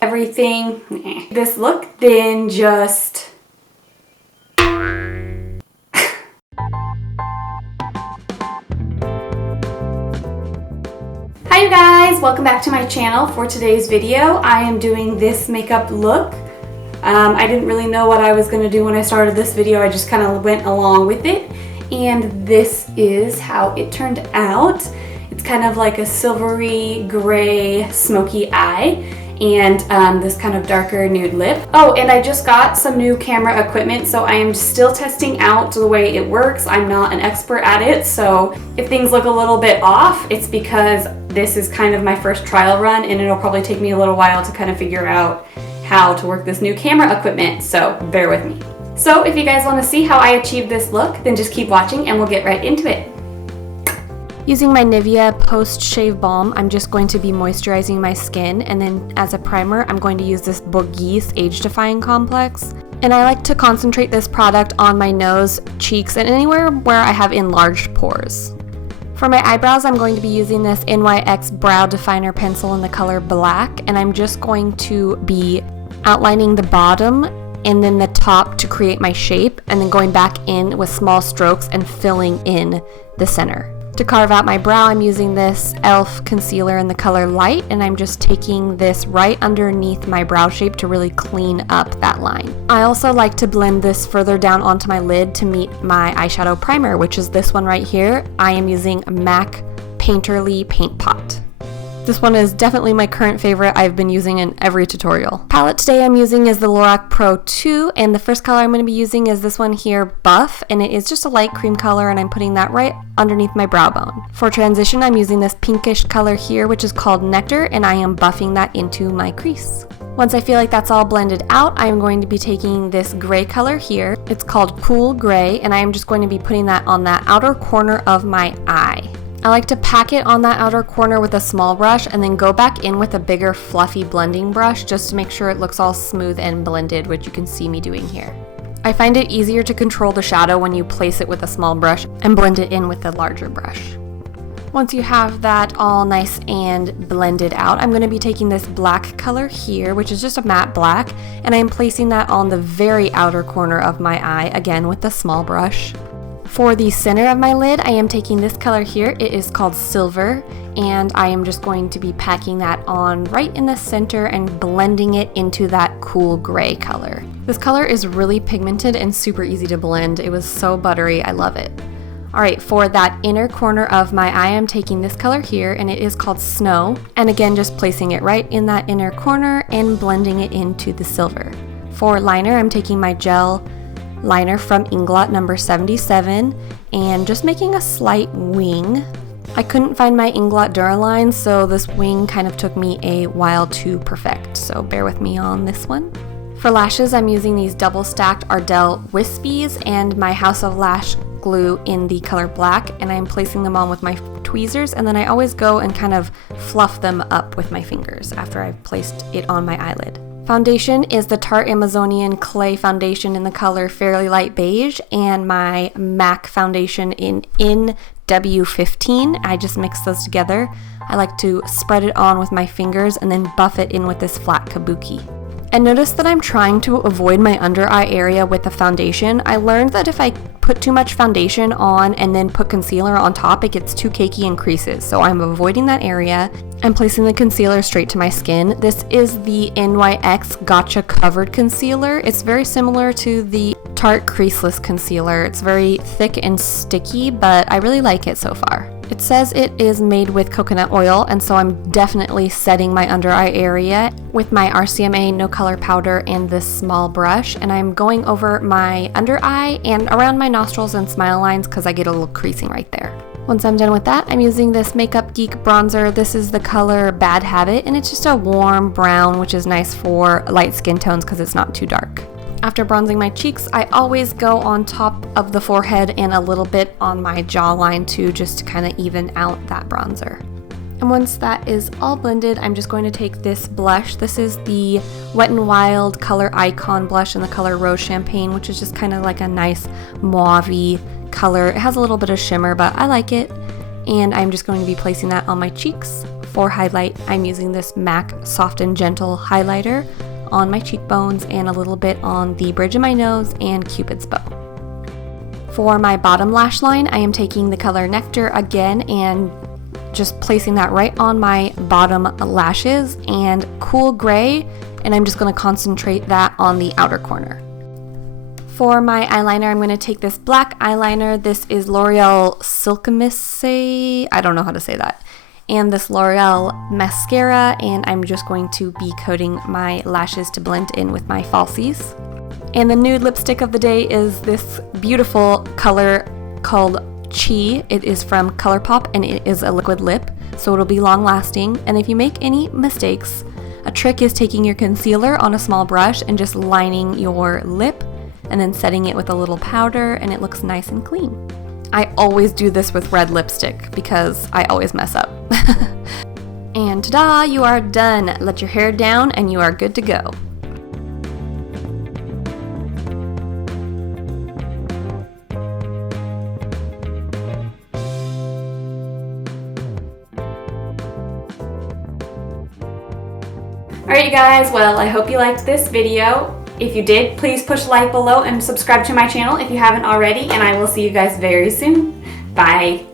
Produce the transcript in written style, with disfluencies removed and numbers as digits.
everything, this look, then just Hi you guys, welcome back to my channel. For today's video, I am doing this makeup look. I didn't really know what I was going to do when I started this video. I just kind of went along with it, and this is how it turned out. It's kind of like a silvery gray smoky eye and this kind of darker nude lip. Oh, and I just got some new camera equipment, so I am still testing out the way it works. I'm not an expert at it, so if things look a little bit off, it's because this is kind of my first trial run, and it'll probably take me a little while to kind of figure out how to work this new camera equipment, so bear with me. So if you guys want to see how I achieved this look, then just keep watching and we'll get right into it. Using my Nivea post-shave balm, I'm just going to be moisturizing my skin, and then as a primer, I'm going to use this Borghese Age Defying Complex. And I like to concentrate this product on my nose, cheeks, and anywhere where I have enlarged pores. For my eyebrows, I'm going to be using this NYX Brow Definer Pencil in the color Black, and I'm just going to be outlining the bottom and then the top to create my shape, and then going back in with small strokes and filling in the center. To carve out my brow, I'm using this e.l.f. concealer in the color Light, and I'm just taking this right underneath my brow shape to really clean up that line. I also like to blend this further down onto my lid to meet my eyeshadow primer, which is this one right here. I am using MAC Painterly Paint Pot. This one is definitely my current favorite. I've been using in every tutorial. Palette today I'm using is the Lorac Pro 2, and the first color I'm going to be using is this one here, Buff, and it is just a light cream color, and I'm putting that right underneath my brow bone. For transition, I'm using this pinkish color here, which is called Nectar, and I am buffing that into my crease. Once I feel like that's all blended out, I am going to be taking this gray color here. It's called Cool Gray, and I am just going to be putting that on that outer corner of my eye. I like to pack it on that outer corner with a small brush and then go back in with a bigger fluffy blending brush just to make sure it looks all smooth and blended, which you can see me doing here. I find it easier to control the shadow when you place it with a small brush and blend it in with a larger brush. Once you have that all nice and blended out, I'm going to be taking this black color here, which is just a matte black, and I'm placing that on the very outer corner of my eye, again with a small brush. For the center of my lid, I am taking this color here. It is called Silver, and I am just going to be packing that on right in the center and blending it into that cool gray color. This color is really pigmented and super easy to blend. It was so buttery, I love it. Alright, for that inner corner of my eye, I'm taking this color here, and it is called Snow, and again just placing it right in that inner corner and blending it into the silver. For liner, I'm taking my gel liner from Inglot number 77 and just making a slight wing. I couldn't find my Inglot Duraline, so this wing kind of took me a while to perfect, so bear with me on this one. For lashes, I'm using these double stacked Ardell Wispies and my House of Lash glue in the color Black, and I'm placing them on with my tweezers, and then I always go and kind of fluff them up with my fingers after I've placed it on my eyelid. Foundation is the Tarte Amazonian Clay Foundation in the color Fairly Light Beige, and my MAC foundation in W15. I just mix those together. I like to spread it on with my fingers and then buff it in with this flat kabuki. And notice that I'm trying to avoid my under eye area with the foundation. I learned that if I put too much foundation on and then put concealer on top, it gets too cakey and creases. So I'm avoiding that area. I'm placing the concealer straight to my skin. This is the NYX Gotcha Covered Concealer. It's very similar to the Tarte Creaseless Concealer. It's very thick and sticky, but I really like it so far. It says it is made with coconut oil, and so I'm definitely setting my under eye area with my RCMA No Color Powder and this small brush, and I'm going over my under eye and around my nostrils and smile lines because I get a little creasing right there. Once I'm done with that, I'm using this Makeup Geek bronzer. This is the color Bad Habit, and it's just a warm brown, which is nice for light skin tones because it's not too dark. After bronzing my cheeks, I always go on top of the forehead and a little bit on my jawline too, just to kind of even out that bronzer. And once that is all blended, I'm just going to take this blush. This is the Wet n Wild Color Icon blush in the color Rose Champagne, which is just kind of like a nice mauve-y color. It has a little bit of shimmer, but I like it. And I'm just going to be placing that on my cheeks. for highlight, I'm using this MAC Soft and Gentle highlighter on my cheekbones and a little bit on the bridge of my nose and Cupid's bow. For my bottom lash line, I am taking the color Nectar again and just placing that right on my bottom lashes, and Cool Gray, and I'm just going to concentrate that on the outer corner. For my eyeliner, I'm going to take this black eyeliner. This is L'Oreal Silkimisse, I don't know how to say that, and this L'Oreal mascara, and I'm just going to be coating my lashes to blend in with my falsies. And the nude lipstick of the day is this beautiful color called Chi. It is from ColourPop and it is a liquid lip, so it'll be long lasting. And if you make any mistakes, a trick is taking your concealer on a small brush and just lining your lip and then setting it with a little powder, and it looks nice and clean. I always do this with red lipstick because I always mess up. And ta-da, you are done. Let your hair down and you are good to go. Alright you guys, well, I hope you liked this video. If you did, please push like below and subscribe to my channel if you haven't already, and I will see you guys very soon. Bye!